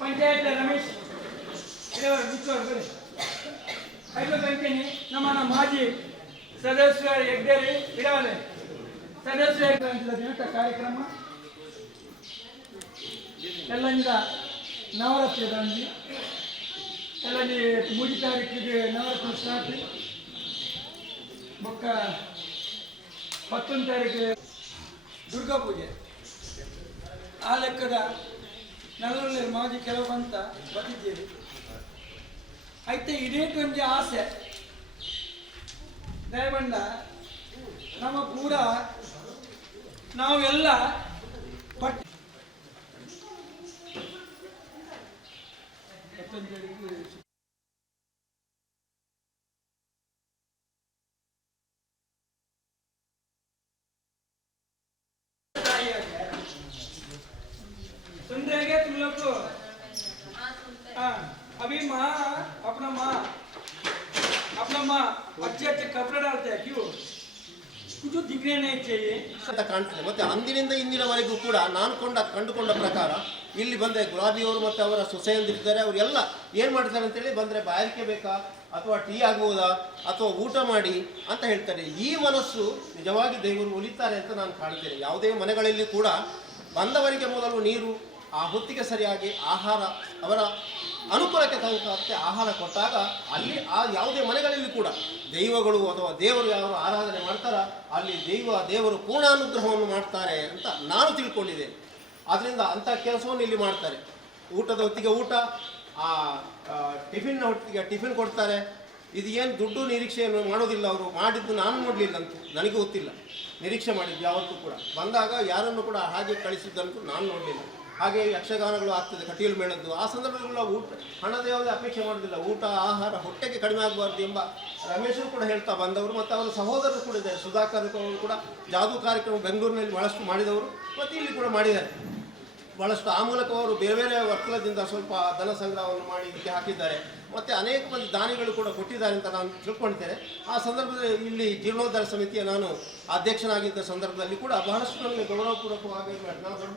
ಪಂಚಾಯತ್ ರಮೇಶ್ ಐದು ಕಂಪನಿ ನಮ್ಮ ಮಾಜಿ ಸದಸ್ಯ ಹೆಗ್ಡೇರಿ ಇಡವಲೆ ಸದಸ್ಯ ದಿನದ ಕಾರ್ಯಕ್ರಮ ಎಲ್ಲಂದ ನವರಾತ್ರಿ ದಾಂಡಿ ಎಲ್ಲಲ್ಲಿ 3 ತಾರೀಕಿಗೆ ನವರಾತ್ರಿ ಸ್ಟಾರ್ಟ್ ಬೊಕ್ಕ 11 ತಾರೀಕಿಗೆ ದುರ್ಗಾ ಪೂಜೆ ಆ ಲೆಕ್ಕದ ನಲ್ಲೂರಲ್ಲಿ ಮಾಜಿ ಕೆಲವಂತ ಬಂದಿದ್ದೇವೆ. అయితే ಇದೇಟೊಂದು ಆಸೆ ದಯಬಂಡ ನಮ್ಮ ಕೂಡ ನಾವೆಲ್ಲ ಪಟ್ಟಿ सुन रहे क्या तुम लोग को? हाँ अभी माँ अपना माँ अच्छे अच्छे कपड़े डालते हैं क्यों? कुछ दिखने नहीं चाहिए ಅಂತ ಕಾಣ್ತದೆ. ಮತ್ತೆ ಅಂದಿನಿಂದ ಇಂದಿನವರೆಗೂ ಕೂಡ ನಾನು ಕಂಡುಕೊಂಡ ಪ್ರಕಾರ ಇಲ್ಲಿ ಬಂದರೆ ಗುಲಾಬಿಯವರು ಮತ್ತು ಅವರ ಸೊಸೆಯಂದಿರಿದ್ದಾರೆ. ಅವರೆಲ್ಲ ಏನು ಮಾಡ್ತಾರೆ ಅಂತೇಳಿ ಬಂದರೆ ಬಾಯಾರಿಕೆ ಬೇಕಾ ಅಥವಾ ಟೀ ಆಗ್ಬೋದಾ ಅಥವಾ ಊಟ ಮಾಡಿ ಅಂತ ಹೇಳ್ತಾರೆ. ಈ ಮನಸ್ಸು ನಿಜವಾಗಿ ದೇವರು ಒಲಿತಾರೆ ಅಂತ ನಾನು ಕಾಣ್ತೇನೆ. ಯಾವುದೇ ಮನೆಗಳಲ್ಲಿ ಕೂಡ ಬಂದವರಿಗೆ ಮೊದಲು ನೀರು, ಆ ಹೊತ್ತಿಗೆ ಸರಿಯಾಗಿ ಆಹಾರ, ಅವರ ಅನುಕೂಲಕ್ಕೆ ತಕ್ಕಂತೆ ಆಹಾರ ಕೊಟ್ಟಾಗ ಅಲ್ಲಿ ಆ ಯಾವುದೇ ಮನೆಗಳಲ್ಲಿ ಕೂಡ ದೈವಗಳು ಅಥವಾ ದೇವರು ಯಾರು ಆರಾಧನೆ ಮಾಡ್ತಾರ ಅಲ್ಲಿ ದೇವರು ಪೂರ್ಣಾನುಗ್ರಹವನ್ನು ಮಾಡ್ತಾರೆ ಅಂತ ನಾನು ತಿಳ್ಕೊಂಡಿದ್ದೇನೆ. ಆದ್ದರಿಂದ ಅಂಥ ಕೆಲಸವನ್ನು ಇಲ್ಲಿ ಮಾಡ್ತಾರೆ. ಊಟದ ಹೊತ್ತಿಗೆ ಊಟ, ಆ ಟಿಫಿನ್ನ ಹೊತ್ತಿಗೆ ಟಿಫಿನ್ ಕೊಡ್ತಾರೆ. ಇದು ಏನು ದುಡ್ಡು ನಿರೀಕ್ಷೆಯನ್ನು ಮಾಡೋದಿಲ್ಲ. ಅವರು ಮಾಡಿದ್ದು ನಾನು ನೋಡಲಿಲ್ಲ ಅಂತೂ, ನನಗೆ ಗೊತ್ತಿಲ್ಲ. ನಿರೀಕ್ಷೆ ಮಾಡಿದ್ದು ಯಾವತ್ತೂ ಕೂಡ ಬಂದಾಗ ಯಾರನ್ನು ಕೂಡ ಹಾಗೆ ಕಳಿಸಿದ್ದಂತೂ ನಾನು ನೋಡಲಿಲ್ಲ. ಹಾಗೆ ಯಕ್ಷಗಾನಗಳು ಆಗ್ತದೆ, ಕಟೀಲು ಮೇಳದ್ದು. ಆ ಸಂದರ್ಭದಲ್ಲಿ ಊಟ ಹಣದ ಯಾವುದೇ ಅಪೇಕ್ಷೆ ಮಾಡೋದಿಲ್ಲ. ಊಟ ಆಹಾರ ಹೊಟ್ಟೆಗೆ ಕಡಿಮೆ ಆಗಬಾರ್ದು ಎಂಬ ರಮೇಶರು ಕೂಡ ಹೇಳ್ತಾ ಬಂದವರು. ಮತ್ತು ಅವರ ಸಹೋದರರು ಕೂಡ ಇದ್ದಾರೆ, ಸುಧಾಕರ್ ಅವರು ಕೂಡ ಜಾದೂ ಕಾರ್ಯಕ್ರಮ ಬೆಂಗಳೂರಿನಲ್ಲಿ ಭಾಳಷ್ಟು ಮಾಡಿದವರು ಮತ್ತು ಇಲ್ಲಿ ಕೂಡ ಮಾಡಿದ್ದಾರೆ ಭಾಳಷ್ಟು. ಆ ಮೂಲಕ ಅವರು ಬೇರೆ ಬೇರೆ ವರ್ತಲದಿಂದ ಸ್ವಲ್ಪ ಧನ ಸಂಗ್ರಹವನ್ನು ಮಾಡಿ ಇದಕ್ಕೆ ಹಾಕಿದ್ದಾರೆ. ಮತ್ತು ಅನೇಕ ಮಂದಿ ದಾನಿಗಳು ಕೂಡ ಕೊಟ್ಟಿದ್ದಾರೆ ಅಂತ ನಾನು ತಿಳ್ಕೊಳ್ತೇನೆ. ಆ ಸಂದರ್ಭದಲ್ಲಿ ಇಲ್ಲಿ ಜೀರ್ಣೋದ್ಧಾರ ಸಮಿತಿಯ ನಾನು ಅಧ್ಯಕ್ಷನಾಗಿದ್ದ ಸಂದರ್ಭದಲ್ಲಿ ಕೂಡ ಬಹಳಷ್ಟು ನನಗೆ ಗೌರವಪೂರ್ವಕವಾಗಿ